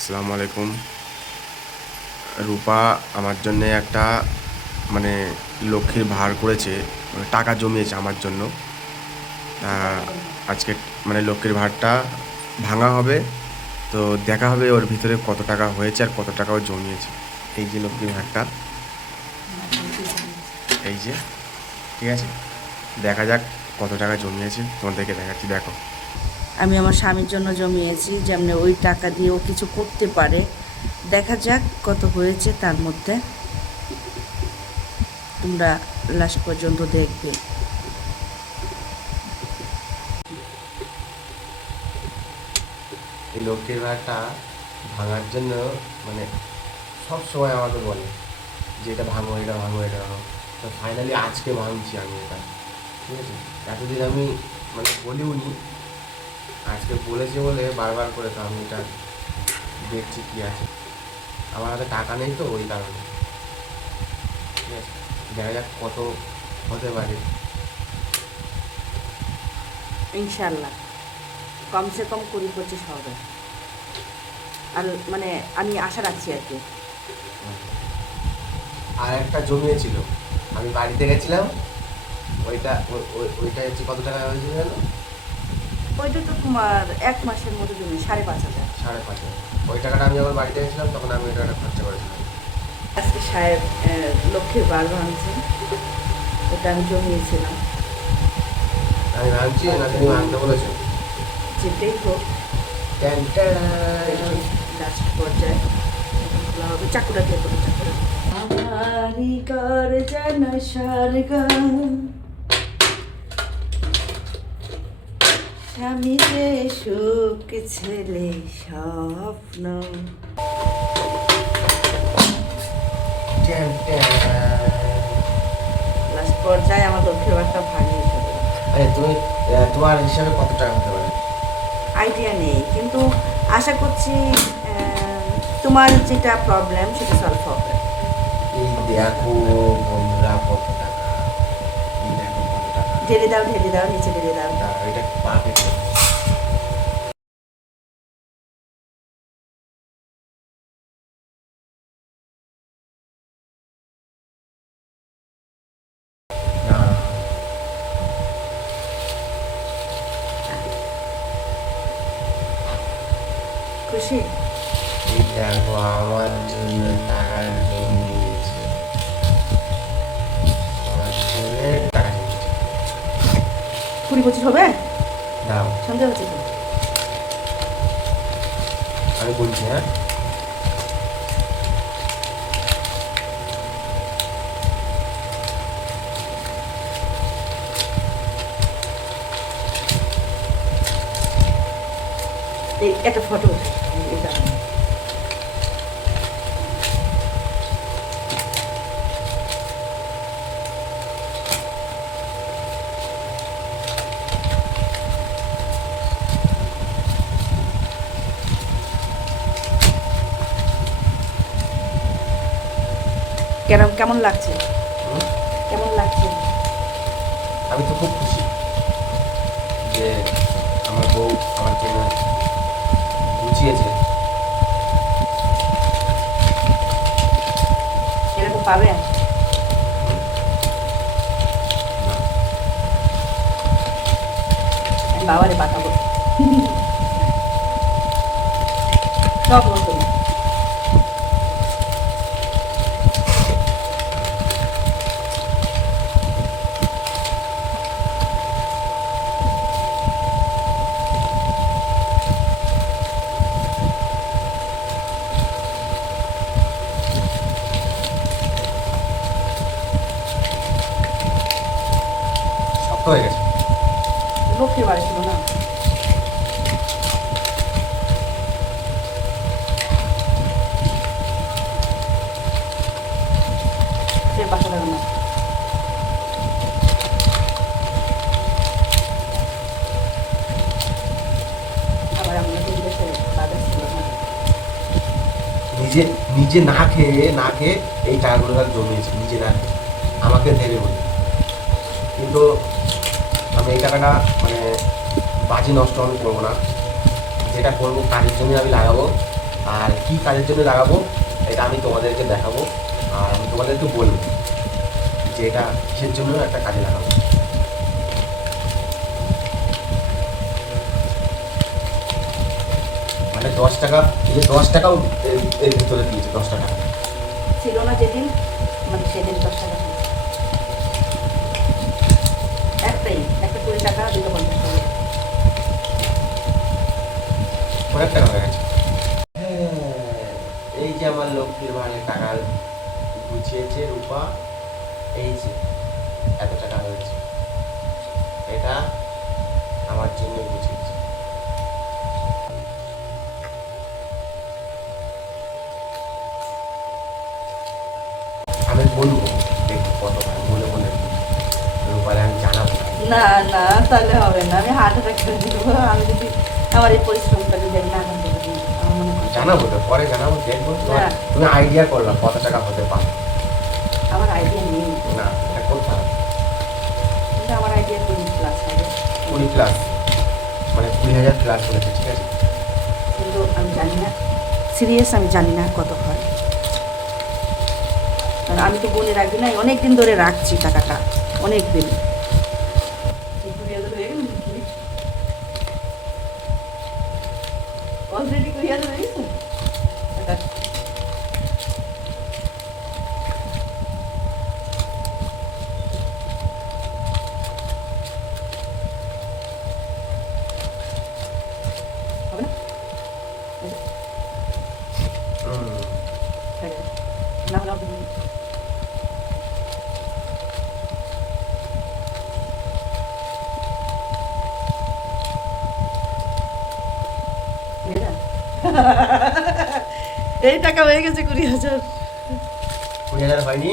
আসসালামু আলাইকুম। রূপা আমার জন্যে একটা মানে লক্ষ্মীর ভার করেছে, মানে টাকা জমিয়েছে আমার জন্য। আজকে মানে লক্ষ্মীর ভারটা ভাঙা হবে, তো দেখা হবে ওর ভিতরে কত টাকা হয়েছে আর কত টাকা ও জমিয়েছে। এই যে লক্ষ্মীর ভারটা, এই যে, ঠিক আছে, দেখা যাক কত টাকা জমিয়েছে, তোমাদেরকে দেখাচ্ছি, দেখো। আমি আমার স্বামীর জন্য জমিয়েছি, যেমনি ওই টাকা দিয়ে ও কিছু করতে পারে। দেখা যাক কত হয়েছে, তার মধ্যে তোমরা লাস্ট পর্যন্ত দেখবে। এই লক্ষ্মীর ভাড়টা ভাঙার জন্য মানে সব সময় আমাকে বলে যে এটা ভাঙো, এটা ভাঙো, এটা ভাঙো। তো ফাইনালি আজকে ভাঙছি আমি এটা, ঠিক আছে। এতদিন আমি মানে বলিও নি, আজকে বলেছে বলে বারবার করে তো আমি এটা দেখছি কী আছে। আমার হাতে টাকা নেই তো ওই কারণে, ঠিক আছে। দেখা যাক কত হতে পারে। ইনশাল্লাহ কমসে কম 20-25 হবে, আর মানে আমি আশা রাখছি আর কি। আর একটা জমিয়েছিল, আমি বাড়িতে গেছিলাম, ওইটা ওইটা হচ্ছে কত টাকা হয়েছিল জানো? ওইটা তো তোমার 1 মাসের মতো জমি 5,500। 5,500। ওই টাকাটা আমি যখন বাড়িতে গেছিলাম তখন আমি ওই টাকাটা খরচা করেছিলাম। আজকে সাহেব লক্ষ্মীর বার ভাঙছে, ওটা আমি জমিয়েছিলাম। আমি ভাবছি না, তুমি ভাঙতে বলেছো। যেটাই হোক, লাস্ট পর্যায়ে খোলা হবে। চাকুটা দিয়ে করো, চাকুটা। আমারি ঘর যেন স্বর্গ, স্বামী যে সুখ, ছেলে স্বপ্ন। লাস্ট পর্যায়ে আমার লক্ষ্মীর বারটা ভাঙিয়ে ফেললাম। তুমি তোমার হিসাবে কত টাকা হতে পারে? আইডিয়া নেই, কিন্তু আশা করছি তোমার যেটা প্রবলেম সেটা সলভ হবে। এই দেখো বন্ধুরা, কত টাকা, এই দেখো কত টাকা। ঢেলে দাও, ঢেলে দাও, নিচে ঢেলে দাও। দাঁড়াও, এটা পাবে। খুশি? এই দেখো আমার জন্য টাকা জমিয়েছে, আমার জন্য টাকা জমিয়েছে। 20-25 হবে? দাও, সন্দেহ হচ্ছে তো। আমি বলছি, হ্যাঁ। এই একটা ফটো এটা কেমন লাগছে? হুম? কেমন লাগছে? আমি তো খুব খুশি যে আমার বউ আমার জন্য বুঝিয়েছে। এরকম পাবেন? আমি বাবারে পাঠাবো সব নতুন। শক্ত হয়ে গেছে। লক্ষ্মীর বাড়ি ছিল না? সে বাসা লাগবে না। আবার আমরা তো বিদেশে বাজার ছিল না। নিজে নিজে না খেয়ে এই টাকাগুলো সব জমিয়েছে, নিজে না খেয়ে আমাকে দেবে বলে। কিন্তু আমি এই টাকাটা মানে বাজি নষ্ট আমি করবো না, যেটা করবো কাজের জন্য আমি লাগাবো। আর কি কাজের জন্য লাগাবো এটা আমি তোমাদেরকে দেখাবো, আর আমি তোমাদেরকে বলবো যে এটা কিসের জন্য একটা কাজে লাগাবো। মানে 10 টাকা, এই যে 10 টাকাও এর ভিতরে দিয়েছে, 10 টাকা। ছিল না যেদিন, মানে সেদিন 10 টাকা ছিল। একটাই, একটা 20 টাকা, দুটো 50 টাকা। অনেক টাকা হয়ে গেছে। হ্যাঁ, এই যে আমার লক্ষ্মীর ভাড়ের টাকা গুছিয়েছে রূপা, এই যে এত টাকা হয়েছে, এটা আমার জন্য গুছিয়েছে। আমি বলবো, দেখবো কত হয়, মনে মনে রূপারে আমি জানাবো। না না, তাহলে হবে না, আমি হার্ট অ্যাটাক করে দিব। আমি যদি আমার এই পরিশ্রমটা যদি আমি না করতে পারি, আমার মনে হয় জানাবো তো, পরে জানাবো, দেখবো। হ্যাঁ। তুমি আইডিয়া করলাম কত টাকা হতে পারে। আমার আইডিয়া নেই, না, এটা করতে হবে কিন্তু আমার আইডিয়া 20 প্লাস হবে। 20 প্লাস, মানে 20,000 প্লাস বলেছে, ঠিক আছে। কিন্তু আমি জানি না, সিরিয়াস আমি জানি না কত হয়। আর আমি তো বলে রাখবি না, অনেক দিন ধরে রাখছি টাকাটা, অনেক দিন। অলরেডি 20,000 হয়ে গেছে। এটা হবে না? হয়ে গেছে। না হলে হবে না। এই টাকা হয়ে গেছে 20,000। 20,000 হয়নি,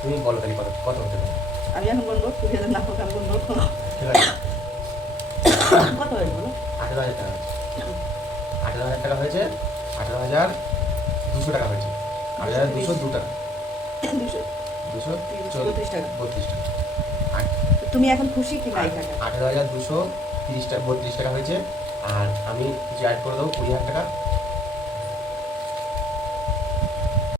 তুমি বলো তাহলে কত কত হতে পারে। আমি এখন বলবো 20,000 না হোক, আমি বলবো ঠিক আছে, কত হয়েছে বলো। 18,000 টাকা হয়েছে। 18,000 টাকা হয়েছে, 18,200 টাকা হয়েছে। 18,202 টাকা, 232 টাকা। 32 টাকা। তুমি এখন খুশি কি নাই টাকা? 18,230 টাকা, 32 টাকা হয়েছে। আর আমি কিছু অ্যাড করে দেবো, 20,000 টাকা।